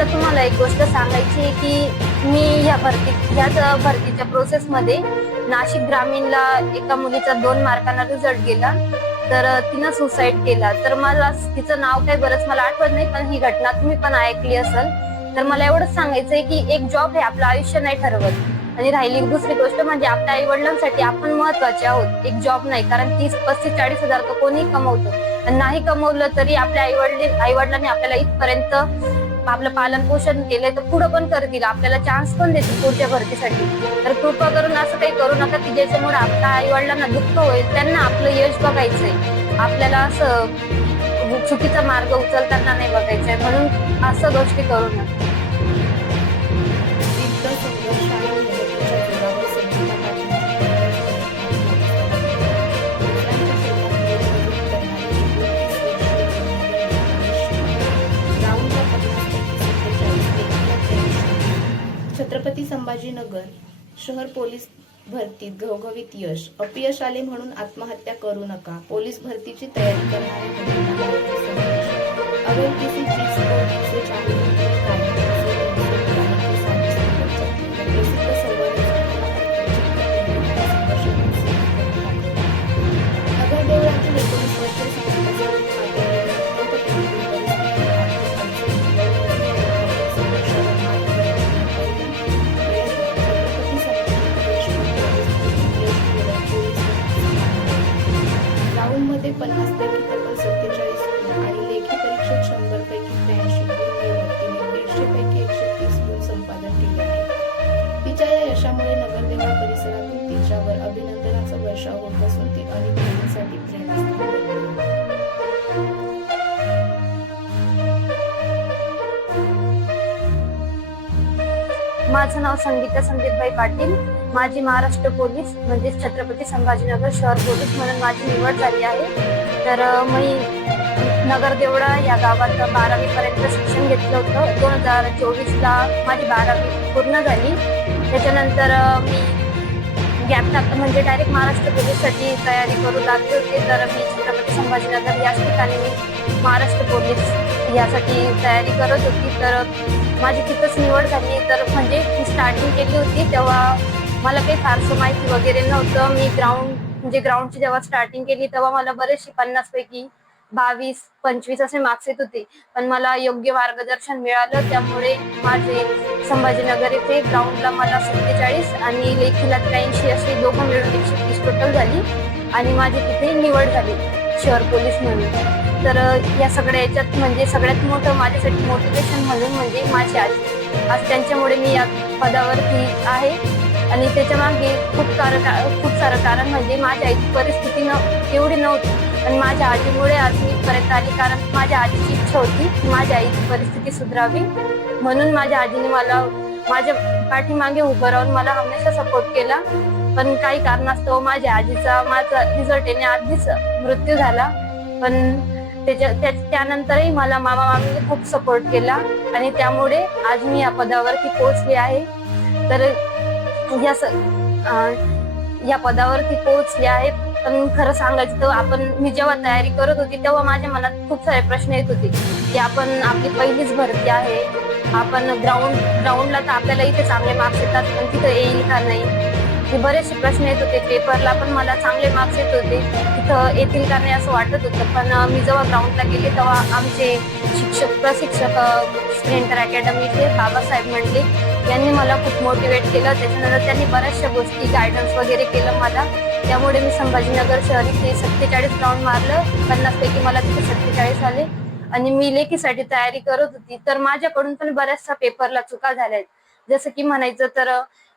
मला तुम्हाला एक गोष्ट सांगायची आहे की मी ह्याच भरतीच्या प्रोसेसमध्ये नाशिक ग्रामीणला एका मुलीचा 2 मार्कांना रिझल्ट गेला, तर तिनं सुसाईड केला. तर मला तिचं नाव काही बरंच मला आठवत नाही, पण ही घटना तुम्ही पण ऐकली असेल. तर मला एवढंच सांगायचंय की एक जॉब हे आपलं आयुष्य नाही ठरवत, आणि राहिली दुसरी गोष्ट म्हणजे आपल्या आई वडिलांसाठी आपण महत्वाचे आहोत, एक जॉब नाही. कारण 30-35-40 हजार तर कोणी कमवतो, आणि नाही कमवलं तरी आपल्या आई वडिलांनी आपल्याला इथपर्यंत आपलं पालन पोषण केलंय, तर पुढे पण करतील, आपल्याला चान्स पण देतील पुढच्या भरतीसाठी. तर कृपा करून असं काही करू नका की ज्याच्यामुळे आपल्या आई वडिलांना दुःख होईल. त्यांना आपलं यश बघायचंय, आपल्याला असं चुकीचा मार्ग उचलताना नाही बघायचंय, म्हणून असं गोष्टी करू नका. तीव्र संघर्ष आणि मेहनतीच्या जोरावर संगीता छत्रपती संभाजीनगर शहर पोलीस भरतीत घवघवीत यश. अपयश आले म्हणून आत्महत्या करू नका. पोलीस भरतीची तयारी करणाऱ्या अगर किसी चीज को से चाहिए मध्ये 50 पैकी तब्बल 47 गुण आणि लेखी परीक्षेत 100 पैकी 83 गुण मिळवत तिने 150 पैकी 130 गुण संपादन केले आहे. तिच्या या यशामुळे नगरदेवा परिसरातून तिच्यावर अभिनंदनाचा वर्षाव होत असून ती अनेक मुलींसाठी प्रेरणास्थान बनली आहे. माझं नाव संगीता संदीपबाई पाटील. माझी महाराष्ट्र पोलीस म्हणजे छत्रपती संभाजीनगर शहर पोलीस म्हणून माझी निवड झाली आहे. तर मी नगरदेवळा या गावात 12वी पर्यंत शिक्षण घेतलं होतं. 2024ला माझी 12वी पूर्ण झाली. त्याच्यानंतर मी गॅप टाकलं, म्हणजे डायरेक्ट महाराष्ट्र पोलीससाठी तयारी करू लागले होते. तर मी छत्रपती संभाजीनगर याच ठिकाणी मी महाराष्ट्र पोलीस यासाठी तयारी करत होती. तर माझी तिथंच निवड झाली. तर म्हणजे मी स्टार्टिंग केली होती तेव्हा मला काही फारसं माहिती वगैरे नव्हतं. मी ग्राउंडची जेव्हा स्टार्टिंग केली तेव्हा मला बरेचसे 50 पैकी 22-25 असे मार्क्स येत होते, पण मला योग्य मार्गदर्शन मिळालं. त्यामुळे माझे संभाजीनगर येथे ग्राउंडला मला 47 आणि लेखीला 83 असे दोघं मिळून 130 टोटल झाली, आणि माझी तिथे निवड झाली शहर पोलीस म्हणून. तर या सगळ्या याच्यात म्हणजे सगळ्यात मोठं माझ्यासाठी मोटिवेशन म्हणून म्हणजे माझी आजी. आज त्यांच्यामुळे मी या पदावरती आहे, आणि त्याच्या मागे खूप सारं कारण म्हणजे माझ्या आईची परिस्थिती एवढी नव्हती, पण माझ्या आजीमुळे आज मी इथपर्यंत आली. कारण माझ्या आजीची इच्छा होती की माझ्या आईची परिस्थिती सुधारावी, म्हणून माझ्या आजीने मला माझ्या पाठीमागे उभं राहून मला हमेशा सपोर्ट केला. पण काही कारणास्तव माझ्या आजीचा माझा रिझल्ट येण्याआधीच मृत्यू झाला, पण त्यानंतरही मला मामा मामीने खूप सपोर्ट केला, आणि त्यामुळे आज मी या पदावरती पोहोचले आहे. तर या पदावरती पोहोचले आहे. पण खरं सांगायचं तर मी जेव्हा तयारी करत होती तेव्हा माझ्या मनात खूप सारे प्रश्न येत होते की आपण आपली पहिलीच भरती आहे, आपण ग्राउंडला तर आपल्याला इथे चांगले मार्क्स येतात, पण तिथं येईल का नाही, हे बरेचसे प्रश्न येत होते. पेपरला पण मला चांगले मार्क्स येत होते, तिथं येतील का नाही असं वाटत होतं. पण मी जेव्हा ग्राउंडला गेले तेव्हा आमचे प्रशिक्षक स्प्रिंटर अकॅडमीचे बाबासाहेब मंडलिक यांनी मला खूप मोटिवेट केलं. त्याच्यानंतर त्यांनी बऱ्याचशा गोष्टी गायडन्स वगैरे केलं मला. त्यामुळे मी संभाजीनगर शहर इथे 47 ग्राउंड मारलं, 50 पैकी मला तिथे 47 आले, आणि मी लेखीसाठी तयारी करत होती. तर माझ्याकडून पण बऱ्याचशा पेपरला चुका झाल्या आहेत. जसं की म्हणायचं तर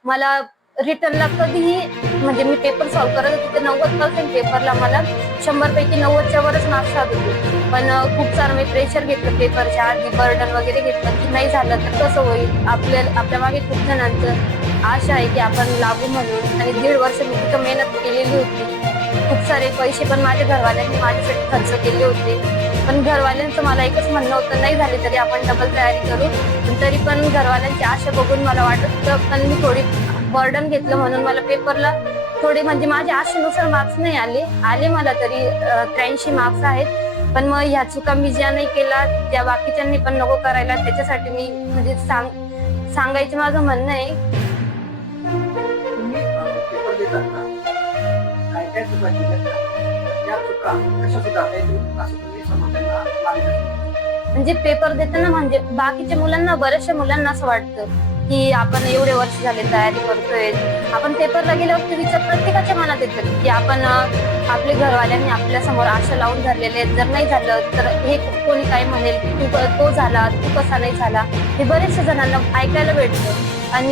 मला रिटर्नला कधीही म्हणजे मी पेपर सॉल्व्ह करत होते तर 90% पेपरला मला 100 पैकी 90च्या वरच मार्क्स आले होते. पण खूप सारं मी प्रेशर घेतलं पेपरच्या आधी, बर्डन वगैरे घेतलं की नाही झालं तर कसं होईल. आपल्या मागे खूप जणांचं आशा आहे की आपण लागू म्हणून, आणि 1.5 वर्ष मी तिथं मेहनत केलेली होती. खूप सारे पैसे पण माझ्या घरवाल्यांनी माझ्यासाठी खर्च केले होते. पण घरवाल्यांचं मला एकच म्हणणं होतं, नाही झाले तरी आपण डबल तयारी करू. पण तरी पण घरवाल्यांची आशा बघून मला वाटत होतं, पण मी थोडी बर्डन घेतलं म्हणून मला पेपरला थोडे म्हणजे माझ्या आशेनुसार मार्क्स नाही आले मला तरी 83 मार्क्स आहेत. पण मग ह्या चुका मी ज्या नाही केला त्या बाकीच्यांनी पण नको करायला, त्याच्यासाठी मी म्हणजे सांगायचं माझं म्हणणं आहे. तुम्ही पेपर देताना काय काय चुका केल्या त्या चुका कशा सुधारता येतील असं तुम्ही समाजाला मार्गदर्शन करा. म्हणजे पेपर देताना म्हणजे बाकीच्या मुलांना, बऱ्याचशा मुलांना असं वाटतं की आपण एवढे वर्ष झाले तयारी करतोय, आपण पेपरला गेल्यावर ते विचार प्रत्येकाच्या मनात येतात की आपण आपल्या घरवाल्यांनी आपल्या समोर आशा लावून धरलेले आहेत, जर नाही झालं तर हे कोणी काय म्हणेल, तू तो झाला, तू कसा नाही झाला, हे बरेचशा जणांना ऐकायला भेटतं. आणि